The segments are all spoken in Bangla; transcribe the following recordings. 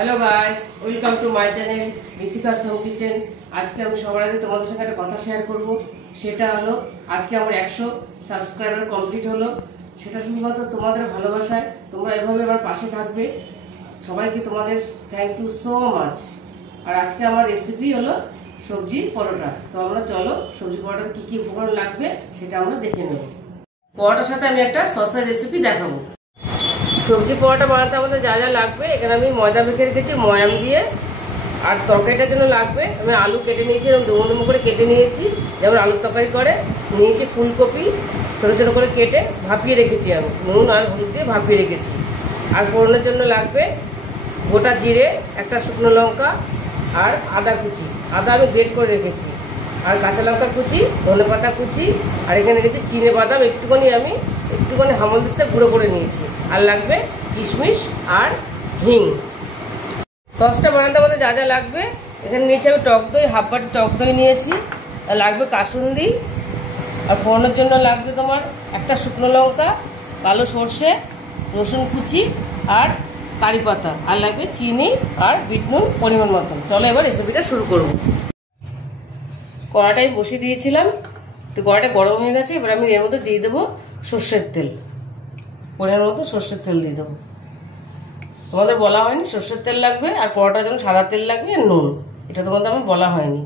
Hello guys welcome to my channel Ritika home kitchen. আজকে আমি সবার আগে তোমাদের সঙ্গে একটা কথা শেয়ার করব। সেটা হলো আজকে আমার 100 সাবস্ক্রাইবার কমপ্লিট হলো। সেটা শুধুমাত্র তোমাদের ভালোবাসায়, তোমরা এভাবে আমার পাশে থাকবে। সবাইকে তোমাদের থ্যাংক ইউ সো মাচ। আর আজকে আমার রেসিপি হলো সবজি পরোটা। তো আমরা চলো সবজি পরোটার কী কী উপকরণ লাগবে সেটা আমরা দেখে নেব। পরোটার সাথে আমি একটা সসের রেসিপি দেখাবো। সবজি পরোটা বানাতে আমাদের যা যা লাগবে, এখানে আমি ময়দা মেখে রেখেছি ময়াম দিয়ে। আর তরকারিটার জন্য লাগবে আমি আলু কেটে নিয়েছি, এরকম ডুমো ডুমো করে কেটে নিয়েছি, যেমন আলুর তরকারি করে নিয়েছি। ফুলকপি ছোটো ছোটো করে কেটে ভাপিয়ে রেখেছি, আমি নুন আর হলুদ দিয়ে ভাপিয়ে রেখেছি। আর ফোড়নের জন্য লাগবে গোটা জিরে, একটা শুকনো লঙ্কা আর আদা কুচি। আদা আমি গ্রেট করে রেখেছি, আর কাঁচা লঙ্কা কুচি, ধনে পাতা কুচি, আর এখানে রেখেছি চিনে বাদাম একটুখানি হামল দিস্তে গুঁড়ো করে নিয়েছি। আর লাগবে কিশমিশ আর হিং। সসটা বানাতে আমাদের যা যা লাগবে, এখানে নিয়েছি আমি টক দই, হাফ বাটি টক দই নিয়েছি। আর লাগবে কাসুন্দি। আর ফোড়নের জন্য লাগবে তোমার একটা শুকনো লঙ্কা, কালো সর্ষে, রসুন কুচি আর কারি পাতা। আর লাগবে চিনি আর বিট নুন পরিমাণ মতন। চলো এবার রেসিপিটা শুরু করব। কড়াটা আমি বসিয়ে দিয়েছিলাম, তো কড়াটা গরম হয়ে গেছে। এবার আমি এর মধ্যে দিয়ে দেবো সর্ষের তেল, পরিমাণ মতো সর্ষের তেল দিয়ে দেবো। তোমাদের বলা হয়নি সর্ষের তেল লাগবে, আর পরোটার জন্য সাদা তেল লাগবে আর নুন, এটা তোমাদের আমার বলা হয়নি।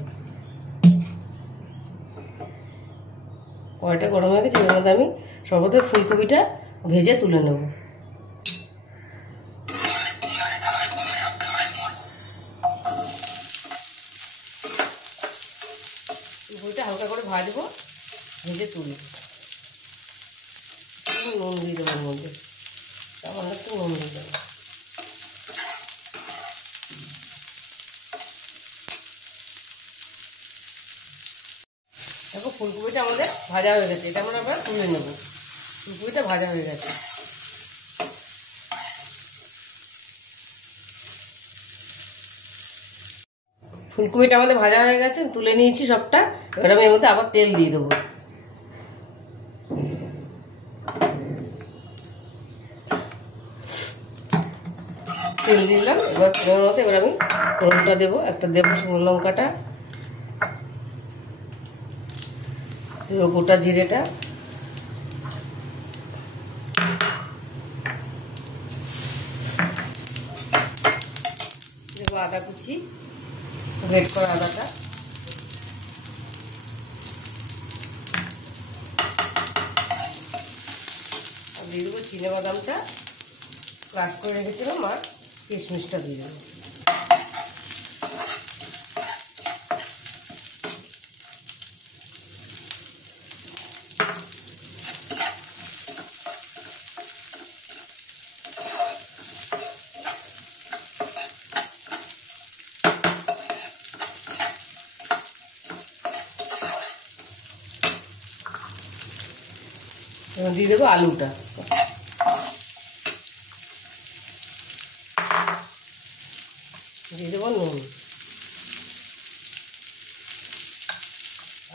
কড়াইটা গরম হয়ে গেছে, এর মধ্যে আমি সর্বপ্রথমে ফুলকপিটা ভেজে তুলে নেব। ফুলকপিটা হালকা করে ভাজবো, ভেজে তুলব। নুন দিয়ে দেবো এর মধ্যে, সামান্য একটু নুন দিয়ে দেবো। দেখো ফুলকপিটা আমাদের ভাজা হয়ে গেছে, এটা আমরা তুলে নেব। ফুলকপিটা ভাজা হয়ে গেছে। ফুলকপিটা আমাদের ভাজা হয়ে গেছে, তুলে নিয়েছি সবটা। এবার আমি এর মধ্যে আবার তেল দিয়ে দেবো। তেল দিলাম, এবার তেলের মধ্যে এবার আমি ফোড়নটা দেবো। একটা দেবো শুকনো লঙ্কাটা, দেবো গোটা জিরেটা, দেবো আদা কুচি, গ্রেট করা আদাটা, আর দিয়ে দেবো চিনে বাদামটা ক্রাশ করে রেখেছিলাম, আর কিশমিশটা দিয়ে দেবো। এবার দিয়ে দেবো আলুটা, দিয়ে দেবো নুন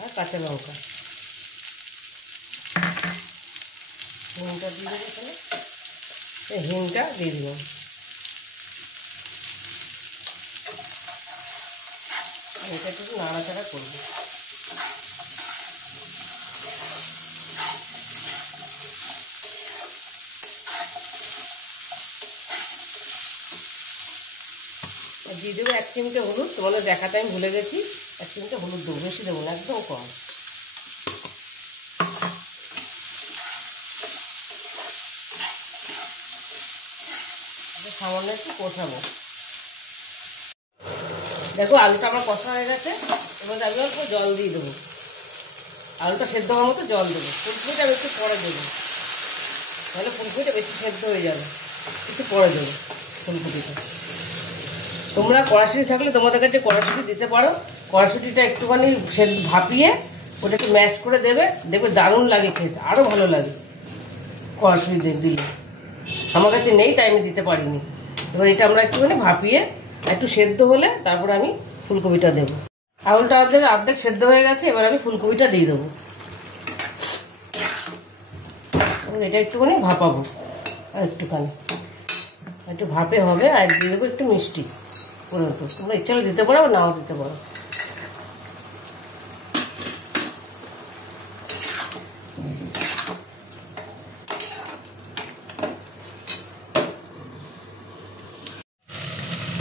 আর কাঁচা লঙ্কা। নুনটা দিয়ে দেবো, এখানে হিংটা দিয়ে দেবো। এটা একটু নাড়াচাড়া করবো। দিয়ে দেবো 1 চিমটে হলুদ, তোমাদের দেখাতে আমি ভুলে গেছি। 1 চিমটে হলুদ দেবো, বেশি দেবো না, একদম কম। সামান্য একটু কষাবো। দেখো আলুটা আমার কষা হয়ে গেছে, এবার আমি অল্প জল দিয়ে দেবো। আলুটা সেদ্ধ হওয়ার মতো জল দেবো। ফুলকপিটা একটু পরে দেবো, তাহলে ফুলকপিটা বেশি সেদ্ধ হয়ে যাবে। একটু পরে দেবো ফুলকপিটা। তোমরা কড়াশুঁটি থাকলে তোমাদের কাছে কড়াশুঁটি দিতে পারো। কড়াশুঁটিটা একটুখানি ভাপিয়ে ওটা একটু ম্যাশ করে দেবে, দেখবে দারুণ লাগে খেতে, আরও ভালো লাগে কড়াশুঁটি দিলে। আমার কাছে নেই তাই আমি দিতে পারিনি। এবার এটা আমরা একটুখানি ভাপিয়ে একটু সেদ্ধ হলে তারপরে আমি ফুলকপিটা দেবো। আলুটা অর্ধেক সেদ্ধ হয়ে গেছে, এবার আমি ফুলকপিটা দিয়ে দেবো। এটা একটুখানি ভাপাবো, আর একটুখানি একটু ভাপে হবে, আর দিয়ে দেবো একটু মিষ্টি পরিমাণ। তোমরা ইচ্ছা হলে দিতে পারো, আর নাও দিতে পারো।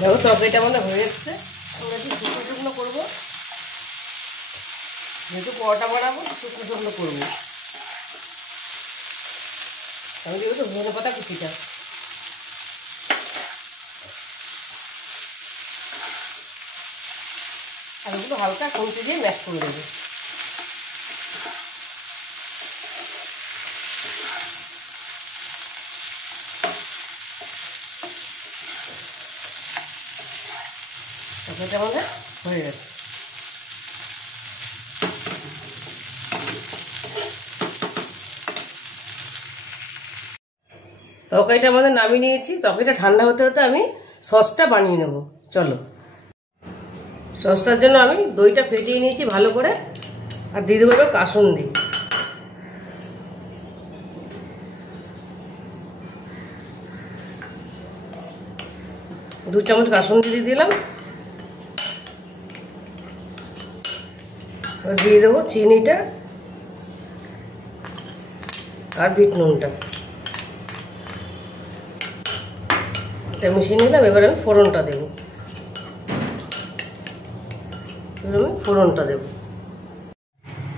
দেখো তরকারিটা আমাদের হয়ে এসছে। আমরা একটু শুকনো শুকনো করবো, যেহেতু পরোটা বানাবো শুকনো শুকনো করবো। আমি যেহেতু ধনে পাতা কুচিটা, আর এগুলো হালকা কমতে দিয়ে ম্যাশ করে দেবো। তরকারিটা আমাদের হয়ে গেছে। তরকারিটা আমাদের নামিয়ে নিয়েছি। তরকারিটা ঠান্ডা হতে হতে আমি সসটা বানিয়ে নেব। চলো, সসটার জন্য আমি দইটা ফেটিয়ে নিয়েছি ভালো করে, আর দিয়ে দেবো এবার কাসুন্দি। দু চামচ কাসুন্দি দিয়ে দিলাম। দিয়ে দেবো চিনিটা আর বিট নুনটা, এটা মিশিয়ে নিলাম। এবার আমি ফোড়নটা দেবো।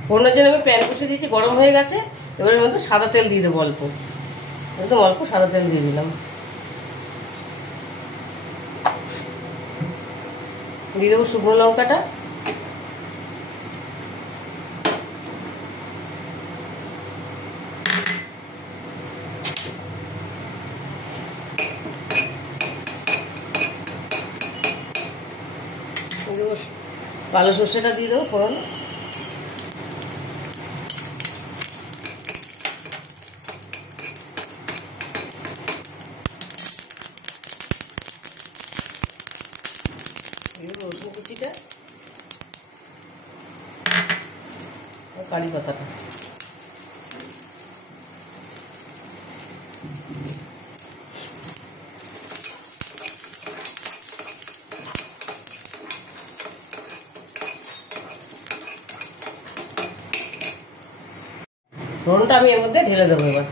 ফোড়নের জন্য আমি প্যান বসিয়ে দিয়েছি, গরম হয়ে গেছে। এবার এর মধ্যে সাদা তেল দিয়ে দেবো, অল্প একদম অল্প সাদা তেল দিয়ে দিলাম। দিয়ে দেবো শুকনো লঙ্কাটা, কালো সর্ষেটা দিয়ে দেবো ফোড়ন, রসুন কুচিটা, কারি পাতাটা। ফোড়নটা আমি এর মধ্যে ঢেলে দেবো। এবার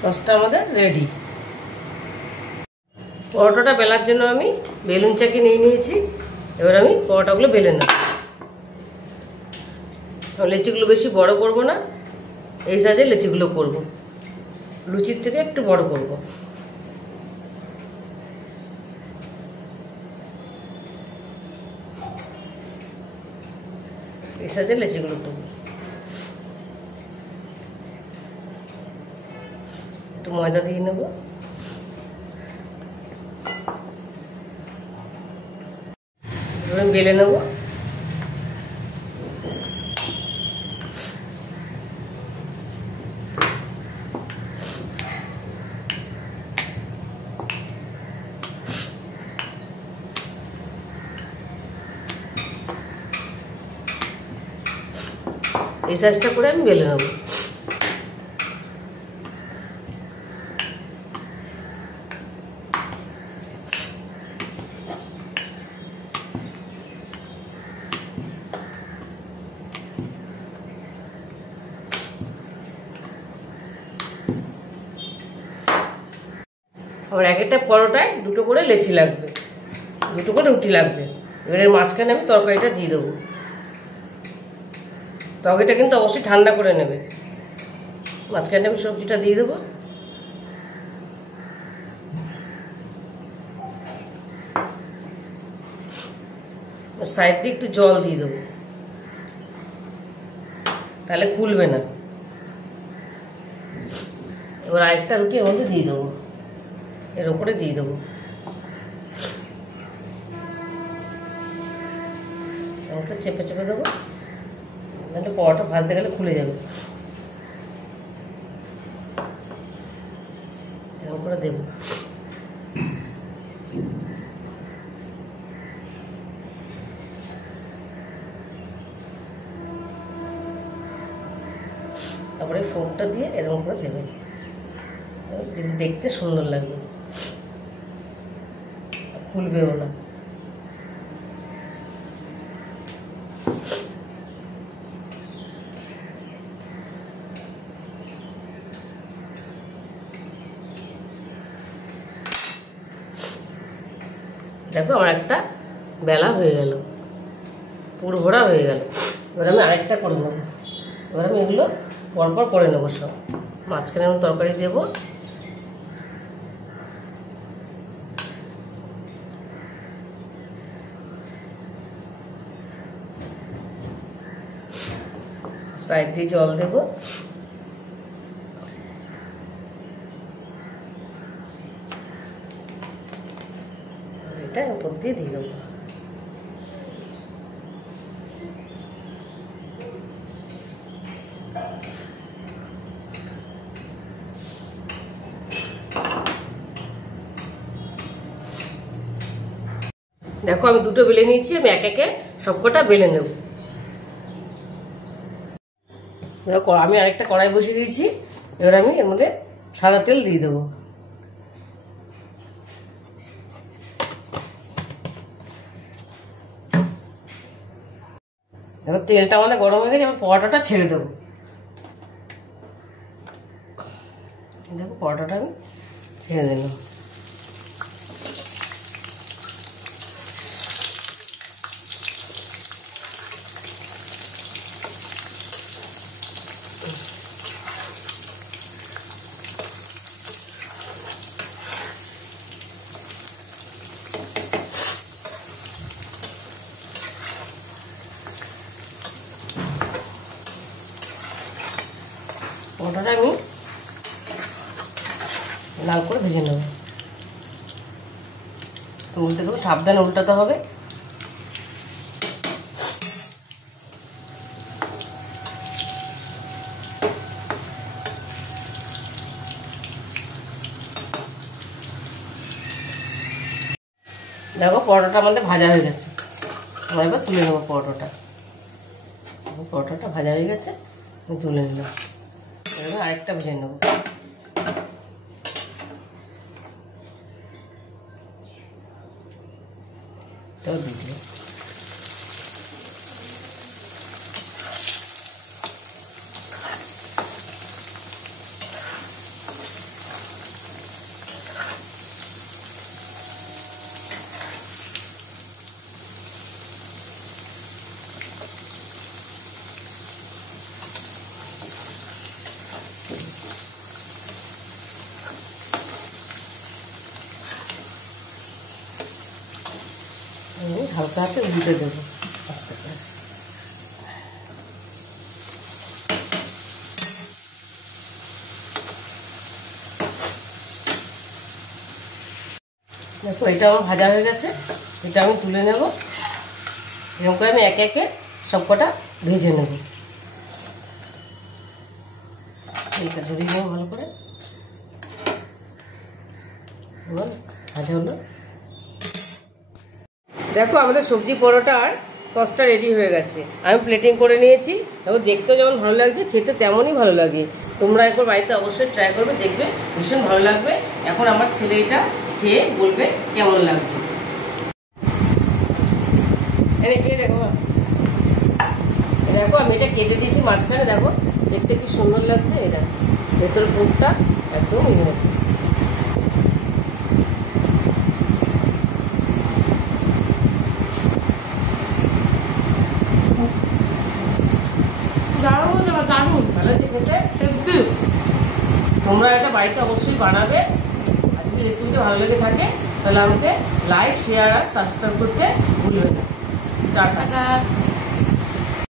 সসটা আমাদের রেডি। পরোটাটা বেলার জন্য আমি বেলুন চাকি নিয়ে নিয়েছি। এবার আমি পরোটাগুলো বেলে নেব। লেচিগুলো বেশি বড় করব না, এই সাইজে লেচিগুলো করব, লুচির থেকে একটু বড় করব। এই সাইজে লেচিগুলো করব। একটু ময়দা দিয়ে নেব। এবার বেলে নেব। এই সাইজটা করে আমি বেলে নেব। আমার এক একটা পরোটায় দুটো করে লেচি লাগবে, দুটো করে রুটি লাগবে। এবারে মাঝখানে আমি তরকারিটা দিয়ে দেবো। তরকারিটা কিন্তু অবশ্যই ঠান্ডা করে নেবে। মাঝখানে আমি সবজিটা দিয়ে দেবো। সাইড দিয়ে একটু জল দিয়ে দেবো, তাহলে খুলবে না। এবার আরেকটা রুটি এর মধ্যে দিয়ে দেবো, এর উপরে দিয়ে দেবো। ওটা চেপে চেপে দেবো, নাহলে পরোটা ভাজতে গেলে খুলে যাবে। এরকম করে দেবো। তারপরে ফোকটা দিয়ে এরকম করে দেবেন, দেখতে সুন্দর লাগবে, খুলবেও না। দেখো আমার একটা বেলা হয়ে গেল, পুরো ভরা হয়ে গেল। এবার আমি আরেকটা করে নেব। এবার আমি এগুলো পরপর করে নেবো সব। মাঝখানে আমি তরকারি দেব, সাইড দিয়ে জল দেব, এটা উপর দিয়ে দিয়ে দেবো। দেখো আমি দুটো বেলে নিয়েছি, আমি এক একে সবকটা বেলে নেব। দেখো আমি আরেকটা কড়াই বসিয়ে দিয়েছি। এবার আমি এর মধ্যে সাদা তেল দিয়ে দেবো। দেখো তেলটা আমাদের গরম হয়ে গেছে, এবার পরোটাটা ছেড়ে দেবো। দেখো পরোটাটা আমি ছেড়ে দিলাম। পরোটাটা আমি লাল করে ভেজে নেব। উল্টে দেবো, সাবধানে উল্টাতে হবে। দেখো পরোটাটা আমাদের ভাজা হয়ে গেছে। আমরা এবার তুলে নেবো পরোটাটা। পরোটাটা ভাজা হয়ে গেছে, আমি তুলে নিলাম। এবার আরেকটা ভেজে নেবো। দিয়ে হালকা হাতে উল্টে দেবো আস্তে করে। দেখো এটা আমার ভাজা হয়ে গেছে, এটা আমি তুলে নেব। এরকম করে আমি একে একে সবকটা ভেজে নেব। তেলটা ঝরিয়ে নেব ভালো করে। ভাজা হলো। দেখো আমাদের সবজি পরোটা আর সসটা রেডি হয়ে গেছে। আমি প্লেটিং করে নিয়েছি। দেখো দেখতেও যেমন ভালো লাগছে, খেতে তেমনই ভালো লাগে। তোমরা একবার বাড়িতে অবশ্যই ট্রাই করবে, দেখবে ভীষণ ভালো লাগবে। এখন আমার ছেলে এটা খেয়ে বলবে কেমন লাগছে। দেখো আমি এটা কেটে দিয়েছি মাঝখানে, দেখো দেখতে কি সুন্দর লাগছে। এটা ভেতর পুরটা একদম ইয়ে হচ্ছে। দারুণ ভালো হচ্ছে খেতে, টেস্টি। তোমরা এটা বাড়িতে অবশ্যই বানাবে। আর যদি রেসিপিটা ভালো লেগে থাকে তাহলে আমাকে লাইক, শেয়ার আর সাবস্ক্রাইব করতে ভুলবে না। টাটা।